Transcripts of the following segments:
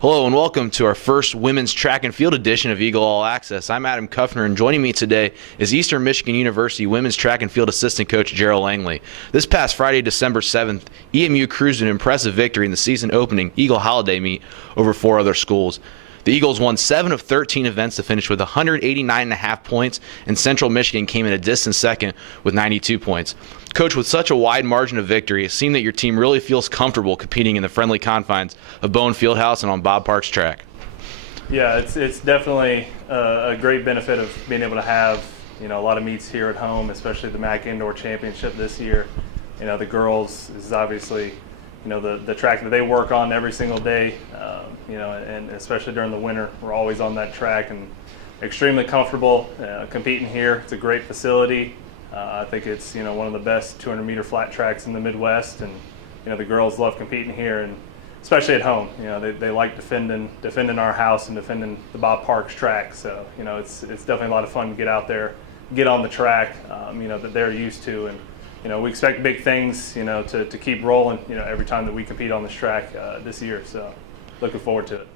Hello and welcome to our first women's track and field edition of Eagle All Access. I'm Adam Kuffner, and joining me today is Eastern Michigan University women's track and field assistant coach Jerel Langley. This past Friday, December 7th, EMU cruised an impressive victory in the season opening Eagle Holiday meet over 4 other schools. The Eagles won 7 of 13 events to finish with 189.5 points, and Central Michigan came in a distant second with 92 points. Coach, with such a wide margin of victory, it seemed that your team really feels comfortable competing in the friendly confines of Bowen Fieldhouse and on Bob Parks track. Yeah, it's definitely a great benefit of being able to have a lot of meets here at home, especially the MAC Indoor Championship this year. The girls is obviously the track that they work on every single day, and especially during the winter, we're always on that track and extremely comfortable competing here. It's a great facility. I think it's one of the best 200-meter flat tracks in the Midwest, and the girls love competing here, and especially at home. They like defending our house and defending the Bob Parks track. So it's definitely a lot of fun to get out there, get on the track, that they're used to, and we expect big things, to keep rolling, every time that we compete on this track this year. So looking forward to it.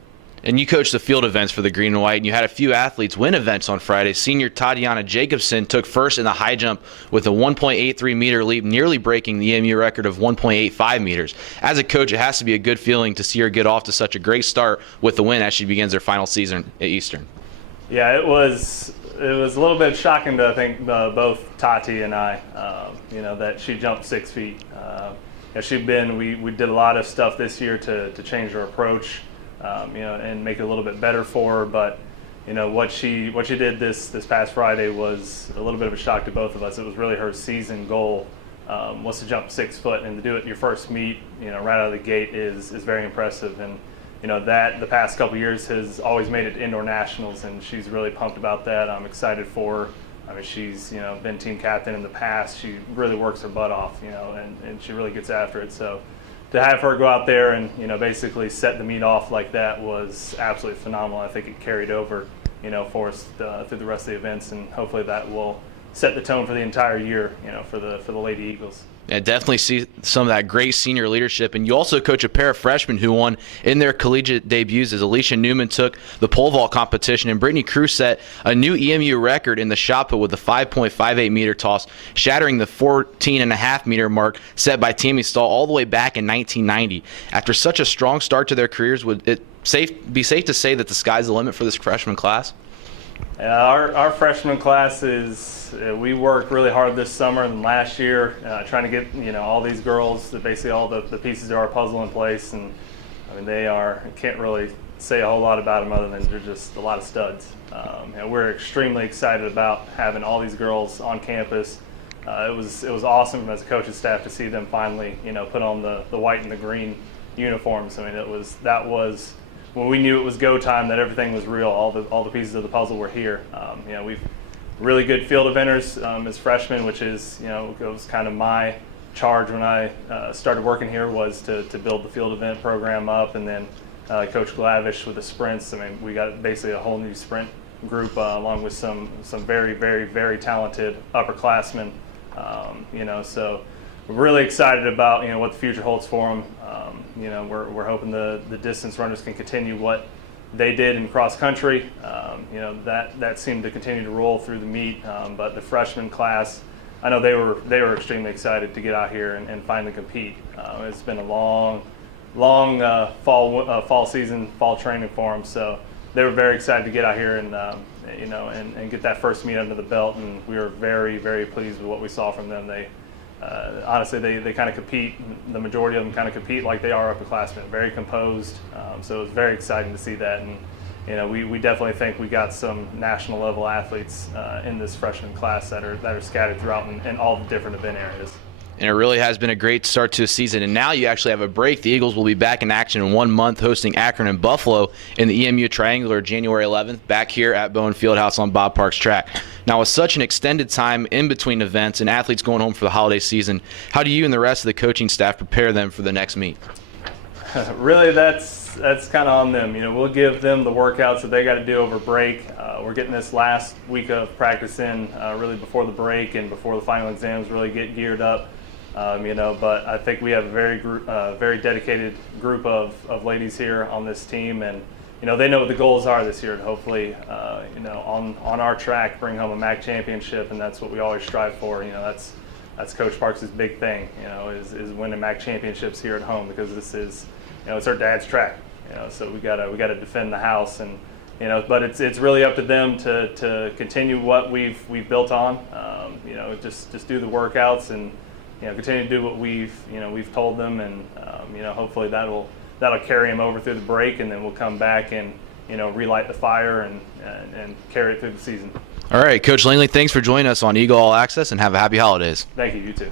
And you coached the field events for the Green and White, and you had a few athletes win events on Friday. Senior Tatiana Jacobson took first in the high jump with a 1.83-meter leap, nearly breaking the EMU record of 1.85 meters. As a coach, it has to be a good feeling to see her get off to such a great start with the win as she begins her final season at Eastern. Yeah, it was a little bit shocking to, I think, both Tati and I, that she jumped 6 feet. We did a lot of stuff this year to change her approach, and make it a little bit better for her. But what she did this past Friday was a little bit of a shock to both of us. It was really her season goal, was to jump 6 foot, and to do it in your first meet, right out of the gate is very impressive. And that the past couple years has always made it to indoor nationals, and she's really pumped about that. I'm excited for her. I mean, she's been team captain in the past. She really works her butt off, and she really gets after it. So to have her go out there and basically set the meet off like that was absolutely phenomenal. I think it carried over for us through the rest of the events, and hopefully that will set the tone for the entire year for the Lady Eagles. Yeah, definitely see some of that great senior leadership. And you also coach a pair of freshmen who won in their collegiate debuts, as Alicia Newman took the pole vault competition, and Brittany Cruz set a new EMU record in the shot put with a 5.58-meter toss, shattering the 14.5-meter mark set by Tammy Stahl all the way back in 1990. After such a strong start to their careers, would it be safe to say that the sky's the limit for this freshman class? Our freshman class we worked really hard this summer and last year, trying to get all these girls, basically all the pieces of our puzzle in place. And I mean, can't really say a whole lot about them other than they're just a lot of studs. We're extremely excited about having all these girls on campus. It was awesome as a coaching staff to see them finally put on the white and the green uniforms. I mean, that was when we knew it was go time, that everything was real. All the pieces of the puzzle were here. We've really good field eventers as freshmen, which is it was kind of my charge when I started working here, was to build the field event program up, and then Coach Glavish with the sprints. I mean, we got basically a whole new sprint group along with some very, very, very talented upperclassmen. So we're really excited about what the future holds for them. We're hoping the distance runners can continue what they did in cross country. That seemed to continue to roll through the meet. But the freshman class, I know they were extremely excited to get out here and finally compete. It's been a long fall season, fall training for them. So they were very excited to get out here and get that first meet under the belt. And we were very, very pleased with what we saw from them. Honestly, they kind of compete. The majority of them kind of compete like they are upperclassmen, very composed. So it was very exciting to see that, and we definitely think we got some national level athletes in this freshman class that are scattered throughout in all the different event areas. And it really has been a great start to the season. And now you actually have a break. The Eagles will be back in action in 1 month, hosting Akron and Buffalo in the EMU Triangular January 11th, back here at Bowen Fieldhouse on Bob Parks track. Now, with such an extended time in between events and athletes going home for the holiday season, how do you and the rest of the coaching staff prepare them for the next meet? Really, that's kind of on them. We'll give them the workouts that they got to do over break. We're getting this last week of practice in really before the break and before the final exams really get geared up. But I think we have a very dedicated group of ladies here on this team, and they know what the goals are this year, and hopefully, on our track, bring home a MAC championship, and that's what we always strive for. That's Coach Parks' big thing, is winning MAC championships here at home, because this is, it's our dad's track, so we gotta defend the house, and but it's really up to them to continue what we've built on, just do the workouts and continue to do what we've told them, and hopefully that'll carry them over through the break, and then we'll come back and relight the fire and carry it through the season. All right, Coach Langley, thanks for joining us on Eagle All Access, and have a happy holidays. Thank you. You too.